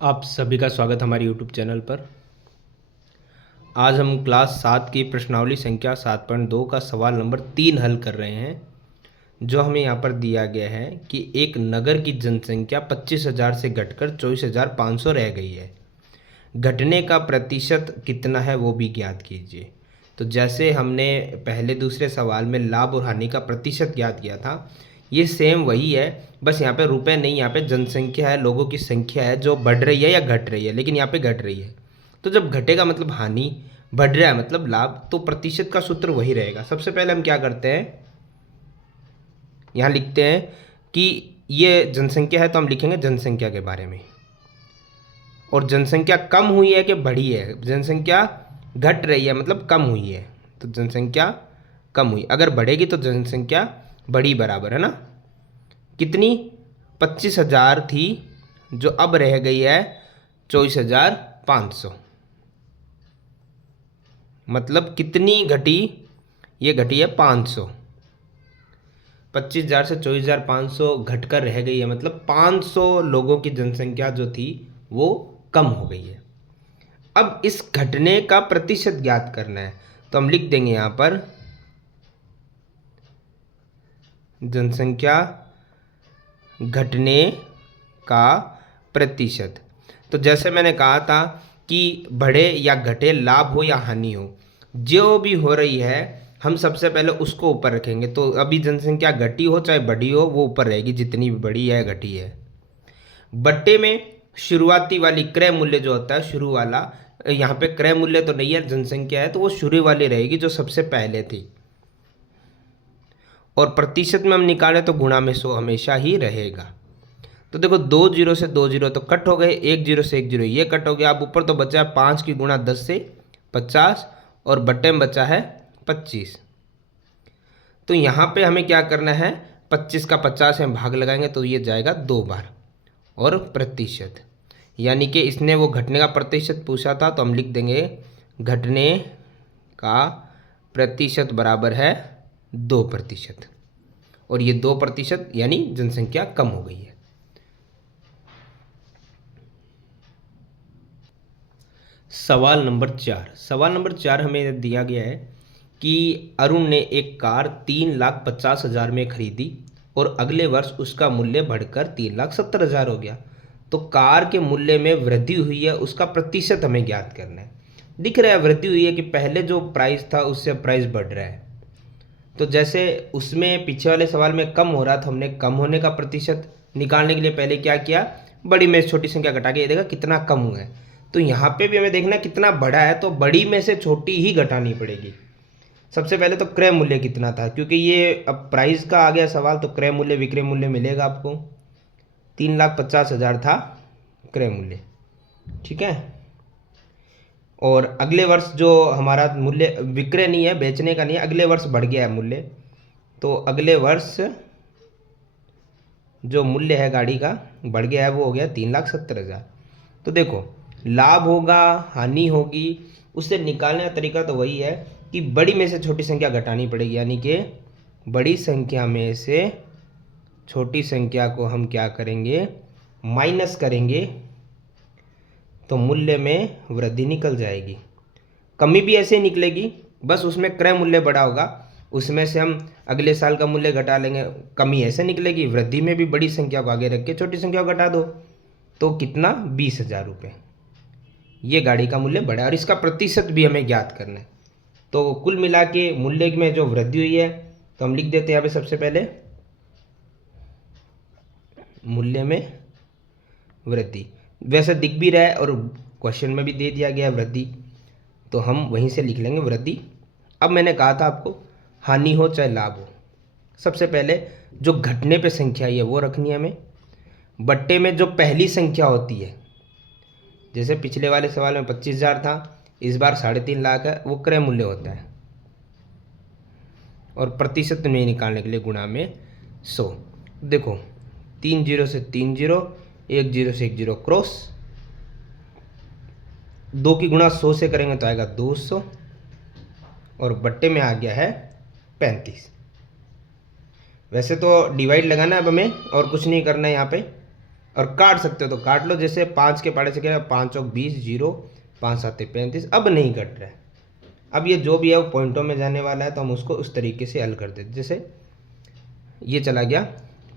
आप सभी का स्वागत हमारे YouTube चैनल पर। आज हम क्लास 7 की प्रश्नावली संख्या 7.2 का सवाल नंबर 3 हल कर रहे हैं। जो हमें यहाँ पर दिया गया है कि एक नगर की जनसंख्या 25,000 से घटकर 24,500 रह गई है। घटने का प्रतिशत कितना है वो भी ज्ञात कीजिए। तो जैसे हमने पहले दूसरे सवाल में लाभ और हानि का प्रतिशत ज्ञात किया था, ये सेम वही है, बस यहाँ पे रुपए नहीं, यहाँ पे जनसंख्या है, लोगों की संख्या है जो बढ़ रही है या घट रही है, लेकिन यहाँ पे घट रही है। तो जब घटेगा मतलब हानि, बढ़ रहा है मतलब लाभ, तो प्रतिशत का सूत्र वही रहेगा। सबसे पहले हम क्या करते हैं, यहाँ लिखते हैं कि ये जनसंख्या है तो हम लिखेंगे जनसंख्या के बारे में। और जनसंख्या कम हुई है कि बढ़ी है, जनसंख्या घट रही है मतलब कम हुई है, तो जनसंख्या कम हुई। अगर बढ़ेगी तो जनसंख्या बढ़ी बराबर है ना। कितनी? 25,000 थी जो अब रह गई है 24,500। मतलब कितनी घटी? ये घटी है 500। 25,000 से 24,500 घटकर रह गई है, मतलब 500 लोगों की जनसंख्या जो थी वो कम हो गई है। अब इस घटने का प्रतिशत ज्ञात करना है, तो हम लिख देंगे यहां पर जनसंख्या घटने का प्रतिशत। तो जैसे मैंने कहा था कि बढ़े या घटे, लाभ हो या हानि हो, जो भी हो रही है हम सबसे पहले उसको ऊपर रखेंगे। तो अभी जनसंख्या घटी हो चाहे बढ़ी हो, वो ऊपर रहेगी जितनी भी बढ़ी है घटी है। बट्टे में शुरुआती वाली क्रय मूल्य जो होता है, शुरू वाला, यहाँ पे क्रय मूल्य तो नहीं है, जनसंख्या है, तो वो शुरू वाली रहेगी जो सबसे पहले थी। और प्रतिशत में हम निकालें तो गुणा में 100 हमेशा ही रहेगा। तो देखो 2 जीरो से 2 जीरो तो कट हो गए, 1 जीरो से 1 जीरो ये कट हो गया। अब ऊपर तो बचा 5 की गुणा 10 से 50, और बट्टे में बचा है 25। तो यहाँ पे हमें क्या करना है, 25 का 50 में भाग लगाएंगे तो ये जाएगा 2 बार। और प्रतिशत, यानी कि इसने वो घटने का प्रतिशत पूछा था, तो हम लिख देंगे घटने का प्रतिशत बराबर है 2%। और ये 2% यानी जनसंख्या कम हो गई है। सवाल नंबर 4। सवाल नंबर 4 हमें दिया गया है कि अरुण ने एक कार 3,50,000 में खरीदी और अगले वर्ष उसका मूल्य बढ़कर 3,70,000 हो गया। तो कार के मूल्य में वृद्धि हुई है, उसका प्रतिशत हमें ज्ञात करना है। दिख रहा है वृद्धि हुई है कि पहले जो प्राइस था उससे प्राइस बढ़ रहा है। तो जैसे उसमें पीछे वाले सवाल में कम हो रहा था, हमने कम होने का प्रतिशत निकालने के लिए पहले क्या किया, बड़ी में छोटी संख्या घटा के ये देखा कितना कम हुआ है। तो यहाँ पे भी हमें देखना कितना बड़ा है, तो बड़ी में से छोटी ही घटानी पड़ेगी। सबसे पहले तो क्रय मूल्य कितना था, क्योंकि ये अब प्राइस का आ गया सवाल, तो क्रय मूल्य विक्रय मूल्य मिलेगा आपको। 3,50,000 था क्रय मूल्य, ठीक है। और अगले वर्ष जो हमारा मूल्य, विक्रय नहीं है, बेचने का नहीं है, अगले वर्ष बढ़ गया है मूल्य, तो अगले वर्ष जो मूल्य है गाड़ी का बढ़ गया है, वो हो गया 3,70,000। तो देखो लाभ होगा हानि होगी, उससे निकालने का तरीका तो वही है कि बड़ी में से छोटी संख्या घटानी पड़ेगी, यानी कि बड़ी संख्या में से छोटी संख्या को हम क्या करेंगे, माइनस करेंगे, तो मूल्य में वृद्धि निकल जाएगी। कमी भी ऐसे ही निकलेगी, बस उसमें क्रय मूल्य बढ़ा होगा, उसमें से हम अगले साल का मूल्य घटा लेंगे, कमी ऐसे निकलेगी। वृद्धि में भी बड़ी संख्या को आगे रख के छोटी संख्या को घटा दो, तो कितना, 20,000 रुपये ये गाड़ी का मूल्य बढ़ा। और इसका प्रतिशत भी हमें ज्ञात करना है। तो कुल मिला के मूल्य में जो वृद्धि हुई है, तो हम लिख देते हैं यहाँ पे सबसे पहले मूल्य में वृद्धि। वैसे दिख भी रहा है और क्वेश्चन में भी दे दिया गया है वृद्धि, तो हम वहीं से लिख लेंगे वृद्धि। अब मैंने कहा था आपको हानि हो चाहे लाभ हो, सबसे पहले जो घटने पे संख्या है वो रखनी है हमें। बट्टे में जो पहली संख्या होती है, जैसे पिछले वाले सवाल में 25,000 था, इस बार 3.5 लाख है, वो क्रय मूल्य होता है। और प्रतिशत में निकालने के लिए गुणा में 100। देखो 3 जीरो से 3 जीरो, 1 जीरो से 1 जीरो क्रॉस, 2 की गुणा 100 से करेंगे तो आएगा 200, और बट्टे में आ गया है 35। वैसे तो डिवाइड लगाना है अब हमें, और कुछ नहीं करना है यहाँ पे। और काट सकते हो तो काट लो, जैसे 5 के पाड़े से क्या है, 5 चौक 20, 0, 5 7 35। अब नहीं कट रहा है, अब ये जो भी है वो पॉइंटों में जाने वाला है, तो हम उसको उस तरीके से हल कर देते। जैसे ये चला गया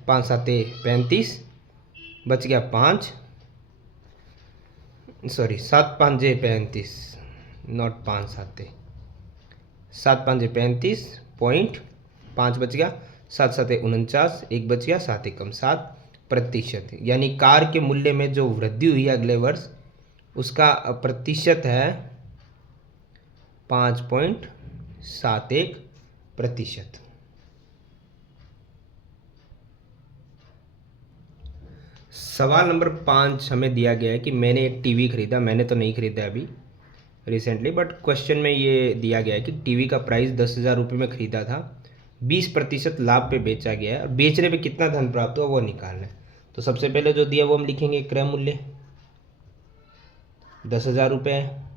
5 7 35, बच गया 5, सॉरी 7 5 35, नॉट 5 7, 7 5 35 पॉइंट, 5 बच गया, 7 7 49, 1 बच गया, 7 एकम 7%। यानी कार के मूल्य में जो वृद्धि हुई है अगले वर्ष, उसका प्रतिशत है 5.71%। सवाल नंबर 5 हमें दिया गया है कि मैंने एक टीवी खरीदा। मैंने तो नहीं खरीदा अभी रिसेंटली, बट क्वेश्चन में ये दिया गया है कि टीवी का प्राइस 10,000 रुपये में खरीदा था, 20% लाभ पे बेचा गया है और बेचने पे कितना धन प्राप्त हुआ वो निकालना है। तो सबसे पहले जो दिया वो हम लिखेंगे क्रय मूल्य 10,000 रुपये है।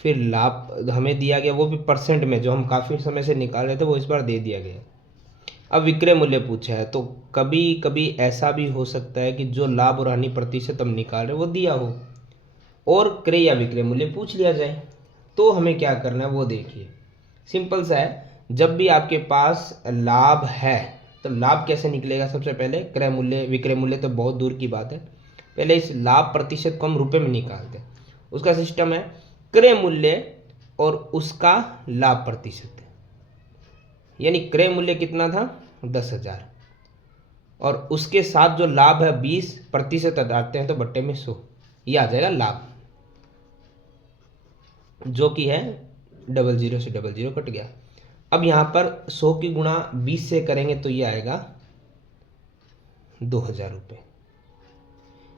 फिर लाभ हमें दिया गया वो भी परसेंट में, जो हम काफ़ी समय से निकाल रहे थे वो इस बार दे दिया गया। अब विक्रय मूल्य पूछा है, तो कभी कभी ऐसा भी हो सकता है कि जो लाभ और हानि प्रतिशत हम निकाल रहे हैं वो दिया हो और क्रय या विक्रय मूल्य पूछ लिया जाए। तो हमें क्या करना है वो देखिए, सिंपल सा है। जब भी आपके पास लाभ है तो लाभ कैसे निकलेगा, सबसे पहले क्रय मूल्य विक्रय मूल्य तो बहुत दूर की बात है, पहले इस लाभ प्रतिशत को हम रुपये में निकालते हैं। उसका सिस्टम है क्रय मूल्य और उसका लाभ प्रतिशत, यानी क्रय मूल्य कितना था 10,000 और उसके साथ जो लाभ है 20% हटाते हैं तो बट्टे में 100, ये आ जाएगा लाभ, जो कि है 00 से 00 कट गया। अब यहाँ पर 100 की गुणा 20 से करेंगे तो ये आएगा 2,000 रुपये,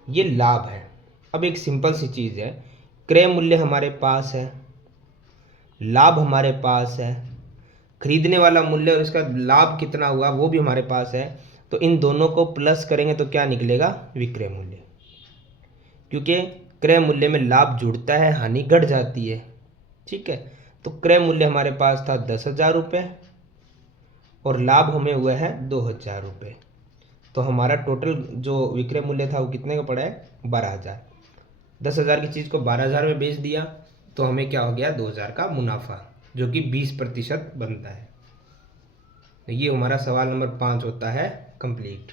ये लाभ है। अब एक सिंपल सी चीज़ है, क्रय मूल्य हमारे पास है, लाभ हमारे पास है, खरीदने वाला मूल्य और इसका लाभ कितना हुआ वो भी हमारे पास है, तो इन दोनों को प्लस करेंगे तो क्या निकलेगा विक्रय मूल्य, क्योंकि क्रय मूल्य में लाभ जुड़ता है हानि घट जाती है। ठीक है, तो क्रय मूल्य हमारे पास था 10,000 रुपये और लाभ हमें हुआ है 2,000 रुपये, तो हमारा टोटल जो विक्रय मूल्य था वो कितने का पड़ा है 12,000। 10,000 की चीज़ को 12,000 में बेच दिया तो हमें क्या हो गया 2,000 का मुनाफा, जो कि 20% बनता है। तो ये हमारा सवाल नंबर 5 होता है कंप्लीट।